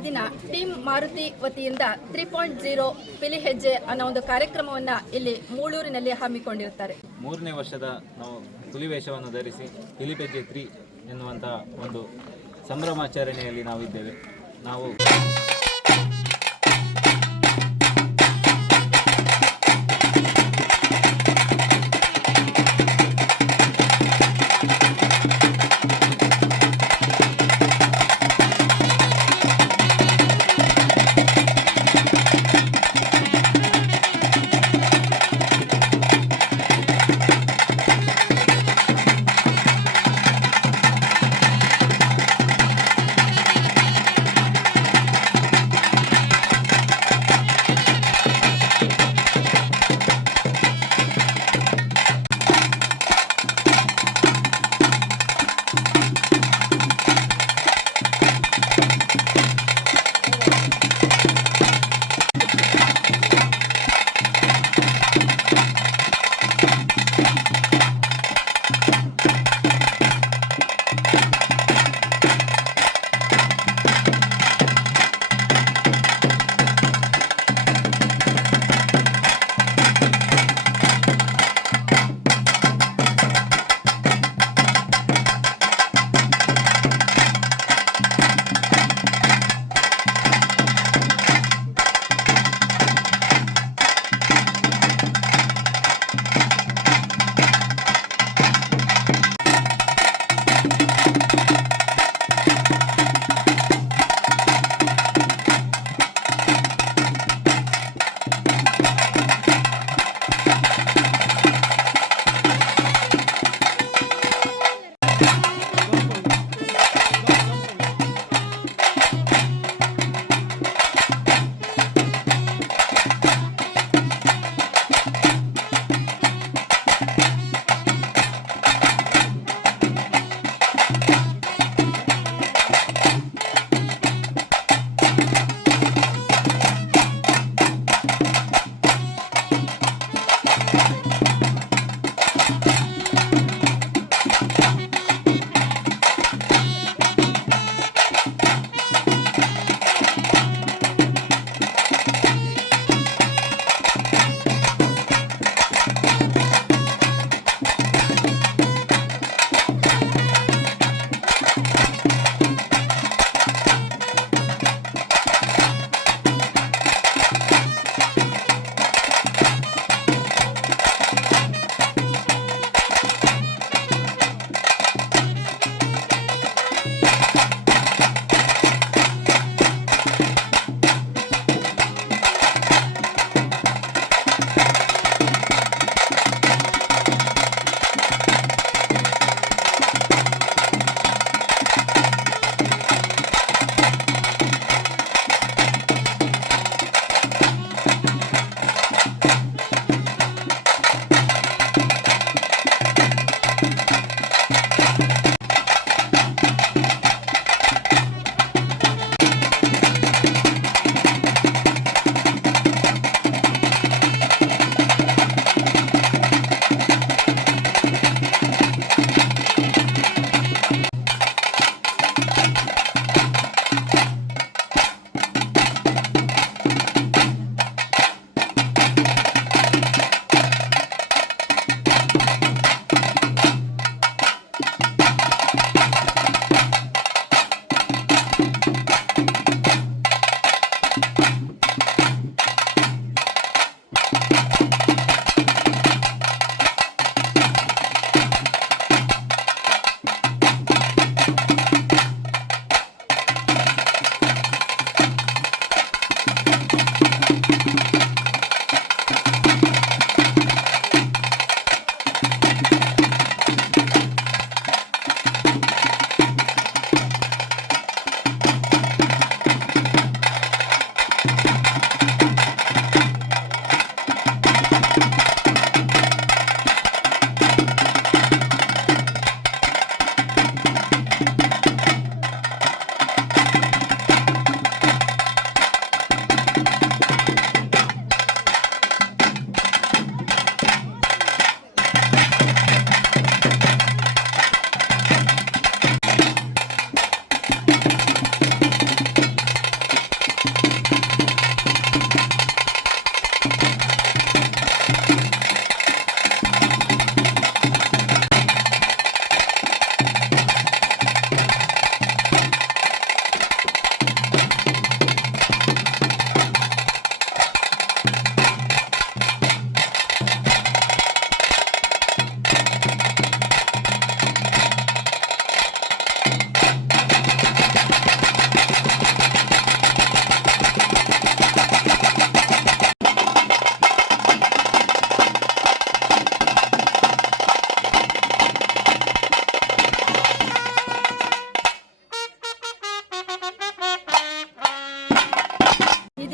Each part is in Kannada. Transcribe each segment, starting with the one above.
ಈ ದಿನ ಟೀಮ್ ಮಾರುತಿ ವತಿಯಿಂದ 3.0 ಪಿಲಿ ಹೆಜ್ಜೆ ಅನ್ನೋ ಒಂದು ಕಾರ್ಯಕ್ರಮವನ್ನು ಇಲ್ಲಿ ಮೂಳೂರಿನಲ್ಲಿ ಹಮ್ಮಿಕೊಂಡಿರುತ್ತಾರೆ. 3ನೇ ವರ್ಷದ ನಾವು ಹುಲಿ ವೇಷವನ್ನು ಧರಿಸಿ ಪಿಲಿಪೆಜ್ಜೆ 3 ಎನ್ನುವಂಥ ಒಂದು ಸಂಭ್ರಮಾಚರಣೆಯಲ್ಲಿ ನಾವಿದ್ದೇವೆ. ನಾವು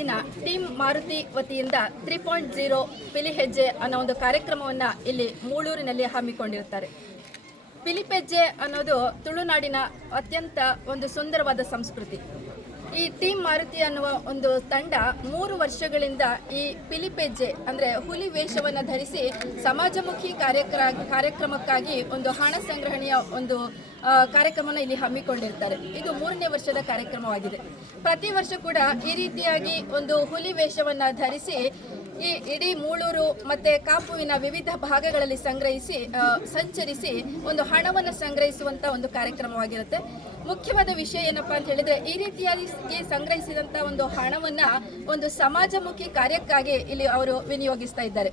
ದಿನ ಟೀಮ್ ಮಾರುತಿ ವತಿಯಿಂದ 3.0 ಪಿಲಿಹೆಜ್ಜೆ ಅನ್ನೋ ಒಂದು ಕಾರ್ಯಕ್ರಮವನ್ನು ಇಲ್ಲಿ ಮೂಳೂರಿನಲ್ಲಿ ಹಮ್ಮಿಕೊಂಡಿರುತ್ತಾರೆ. ಪಿಲಿಪೆಜ್ಜೆ ಅನ್ನೋದು ತುಳುನಾಡಿನ ಅತ್ಯಂತ ಒಂದು ಸುಂದರವಾದ ಸಂಸ್ಕೃತಿ. ಈ ಟೀಮ್ ಮಾರುತಿ ಅನ್ನುವ ಒಂದು ತಂಡ 3 ವರ್ಷಗಳಿಂದ ಈ ಪಿಲಿಪೆಜ್ಜೆ ಅಂದರೆ ಹುಲಿ ವೇಷವನ್ನು ಧರಿಸಿ ಸಮಾಜಮುಖಿ ಕಾರ್ಯಕ್ರಮಕ್ಕಾಗಿ ಒಂದು ಹಣ ಸಂಗ್ರಹಣೆಯ ಒಂದು ಕಾರ್ಯಕ್ರಮವನ್ನು ಇಲ್ಲಿ ಹಮ್ಮಿಕೊಂಡಿರ್ತಾರೆ. ಇದು 3ನೇ ವರ್ಷದ ಕಾರ್ಯಕ್ರಮವಾಗಿದೆ. ಪ್ರತಿ ವರ್ಷ ಕೂಡ ಈ ರೀತಿಯಾಗಿ ಒಂದು ಹುಲಿ ವೇಷವನ್ನು ಧರಿಸಿ ಈ ಇಡೀ ಮೂಳೂರು ಮತ್ತು ಕಾಪುವಿನ ವಿವಿಧ ಭಾಗಗಳಲ್ಲಿ ಸಂಚರಿಸಿ ಒಂದು ಹಣವನ್ನು ಸಂಗ್ರಹಿಸುವಂಥ ಒಂದು ಕಾರ್ಯಕ್ರಮವಾಗಿರುತ್ತೆ. ಮುಖ್ಯವಾದ ವಿಷಯ ಏನಪ್ಪಾ ಅಂತ ಹೇಳಿದ್ರೆ, ಈ ರೀತಿಯಾಗಿ ಸಂಗ್ರಹಿಸಿದಂಥ ಒಂದು ಹಣವನ್ನು ಒಂದು ಸಮಾಜಮುಖಿ ಕಾರ್ಯಕ್ಕಾಗಿ ಇಲ್ಲಿ ಅವರು ವಿನಿಯೋಗಿಸ್ತಾ ಇದ್ದಾರೆ.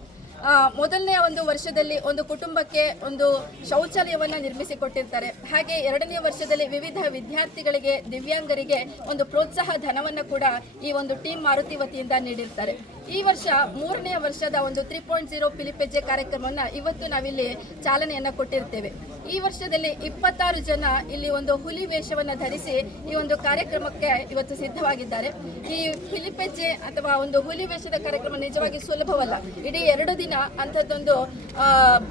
ಮೊದಲನೇ ಒಂದು ವರ್ಷದಲ್ಲಿ ಒಂದು ಕುಟುಂಬಕ್ಕೆ ಒಂದು ಶೌಚಾಲಯವನ್ನು ನಿರ್ಮಿಸಿಕೊಟ್ಟಿರ್ತಾರೆ. ಹಾಗೆ 2ನೇ ವರ್ಷದಲ್ಲಿ ವಿವಿಧ ವಿದ್ಯಾರ್ಥಿಗಳಿಗೆ, ದಿವ್ಯಾಂಗರಿಗೆ ಒಂದು ಪ್ರೋತ್ಸಾಹ ಧನವನ್ನು ಕೂಡ ಈ ಒಂದು ಟೀಮ್ ಮಾರುತಿ ವತಿಯಿಂದ ನೀಡಿರ್ತಾರೆ. ಈ ವರ್ಷ 3ನೇ ವರ್ಷದ ಒಂದು 3.0 ಪಿಲಿಪೆಜ್ಜೆ ಕಾರ್ಯಕ್ರಮವನ್ನು ಇವತ್ತು ನಾವಿಲ್ಲಿ ಚಾಲನೆಯನ್ನು ಕೊಟ್ಟಿರ್ತೇವೆ. ಈ ವರ್ಷದಲ್ಲಿ 26 ಜನ ಇಲ್ಲಿ ಒಂದು ಹುಲಿ ವೇಷವನ್ನು ಧರಿಸಿ ಈ ಒಂದು ಕಾರ್ಯಕ್ರಮಕ್ಕೆ ಇವತ್ತು ಸಿದ್ಧವಾಗಿದ್ದಾರೆ. ಈ ಪಿಲಿಪೆಜ್ಜೆ ಅಥವಾ ಒಂದು ಹುಲಿ ವೇಷದ ಕಾರ್ಯಕ್ರಮ ನಿಜವಾಗಿ ಸುಲಭವಲ್ಲ. ಇಡೀ 2 ದಿನ ಅಂಥದ್ದೊಂದು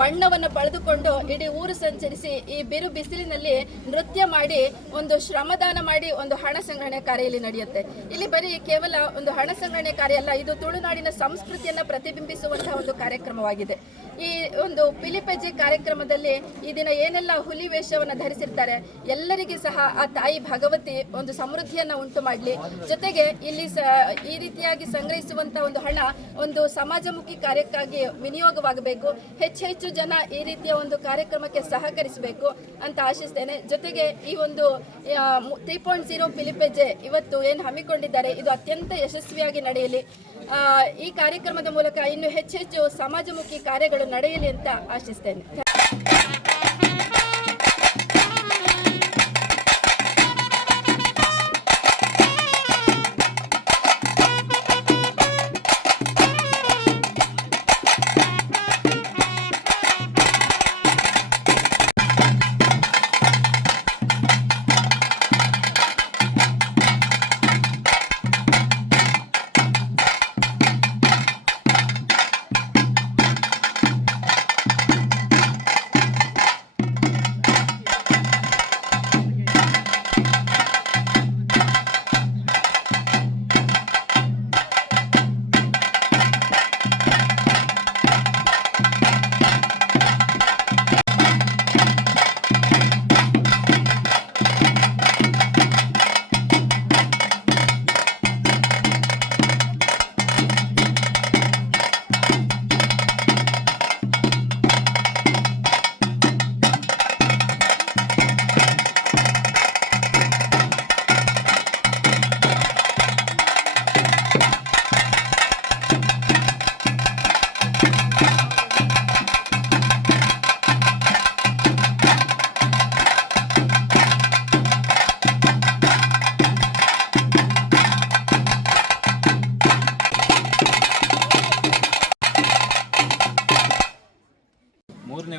ಬಣ್ಣವನ್ನು ಪಡೆದುಕೊಂಡು ಇಡೀ ಊರು ಸಂಚರಿಸಿ ಈ ಬಿರು ಬಿಸಿಲಿನಲ್ಲಿ ನೃತ್ಯ ಮಾಡಿ ಒಂದು ಶ್ರಮದಾನ ಮಾಡಿ ಒಂದು ಹಣ ಸಂಗ್ರಹಣೆ ಕಾರ್ಯ ಇಲ್ಲಿ ನಡೆಯುತ್ತೆ. ಇಲ್ಲಿ ಬರೀ ಕೇವಲ ಒಂದು ಹಣ ಸಂಗ್ರಹಣೆ ಕಾರ್ಯ ಅಲ್ಲ, ಇದು ತುಳುನಾಡಿನ ಸಂಸ್ಕೃತಿಯನ್ನು ಪ್ರತಿಬಿಂಬಿಸುವಂತಹ ಒಂದು ಕಾರ್ಯಕ್ರಮವಾಗಿದೆ. ಈ ಒಂದು ಪಿಲಿಪೆಜ್ಜೆ ಕಾರ್ಯಕ್ರಮದಲ್ಲಿ ಈ ದಿನ ಏನೆಲ್ಲ ಹುಲಿ ವೇಷವನ್ನು ಧರಿಸಿರ್ತಾರೆ ಎಲ್ಲರಿಗೂ ಸಹ ಆ ತಾಯಿ ಭಗವತಿ ಒಂದು ಸಮೃದ್ಧಿಯನ್ನು ಉಂಟು ಮಾಡಲಿ. ಜೊತೆಗೆ ಇಲ್ಲಿ ಈ ರೀತಿಯಾಗಿ ಸಂಗ್ರಹಿಸುವಂಥ ಒಂದು ಹಣ ಒಂದು ಸಮಾಜಮುಖಿ ಕಾರ್ಯಕ್ಕಾಗಿ ವಿನಿಯೋಗವಾಗಬೇಕು. ಹೆಚ್ಚು ಜನ ಈ ರೀತಿಯ ಒಂದು ಕಾರ್ಯಕ್ರಮಕ್ಕೆ ಸಹಕರಿಸಬೇಕು ಅಂತ ಆಶಿಸ್ತೇನೆ. ಜೊತೆಗೆ ಈ ಒಂದು 3.0 ಪಿಲಿಪೆಜ್ಜೆ ಇವತ್ತು ಏನು ಹಮ್ಮಿಕೊಂಡಿದ್ದಾರೆ ಇದು ಅತ್ಯಂತ ಯಶಸ್ವಿಯಾಗಿ ನಡೆಯಲಿ. ಈ ಕಾರ್ಯಕ್ರಮದ ಮೂಲಕ ಇನ್ನು ಹೆಚ್ಚು ಸಮಾಜಮುಖಿ ಕಾರ್ಯಗಳು ನಡೆಯಲಿ ಅಂತ ಆಶಿಸ್ತೇನೆ.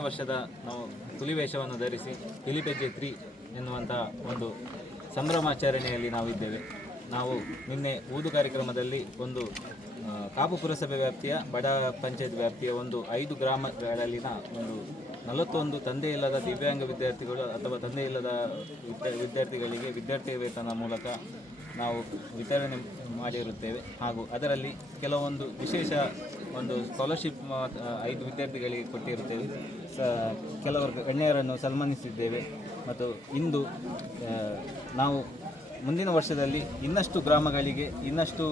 ವರ್ಷದ ನಾವು ಹುಲಿ ವೇಷವನ್ನು ಧರಿಸಿ ಪಿಲಿಪೆಜ್ಜೆ 3 ಎನ್ನುವಂಥ ಒಂದು ಸಂಭ್ರಮಾಚರಣೆಯಲ್ಲಿ ನಾವಿದ್ದೇವೆ. ನಾವು ನಿನ್ನೆ ಊದು ಕಾರ್ಯಕ್ರಮದಲ್ಲಿ ಒಂದು ಕಾಪು ಪುರಸಭೆ ವ್ಯಾಪ್ತಿಯ ಬಡ ಪಂಚಾಯತ್ ವ್ಯಾಪ್ತಿಯ ಒಂದು 5 ಗ್ರಾಮಗಳಲ್ಲಿನ ಒಂದು 41 ತಂದೆ ಇಲ್ಲದ ದಿವ್ಯಾಂಗ ವಿದ್ಯಾರ್ಥಿಗಳು ಅಥವಾ ತಂದೆ ಇಲ್ಲದ ವಿದ್ಯಾರ್ಥಿಗಳಿಗೆ ವಿದ್ಯಾರ್ಥಿ ವೇತನ ಮೂಲಕ ನಾವು ವಿತರಣೆ ಮಾಡಿರುತ್ತೇವೆ. ಹಾಗೂ ಅದರಲ್ಲಿ ಕೆಲವೊಂದು ವಿಶೇಷ ಒಂದು ಸ್ಕಾಲರ್ಶಿಪ್ 5 ವಿದ್ಯಾರ್ಥಿಗಳಿಗೆ ಕೊಟ್ಟಿರುತ್ತೇವೆ. ಕೆಲವರು ಗಣ್ಯರನ್ನು ಸನ್ಮಾನಿಸಿದ್ದೇವೆ. ಮತ್ತು ಇಂದು ನಾವು ಮುಂದಿನ ವರ್ಷದಲ್ಲಿ ಇನ್ನಷ್ಟು ಗ್ರಾಮಗಳಿಗೆ ಇನ್ನಷ್ಟು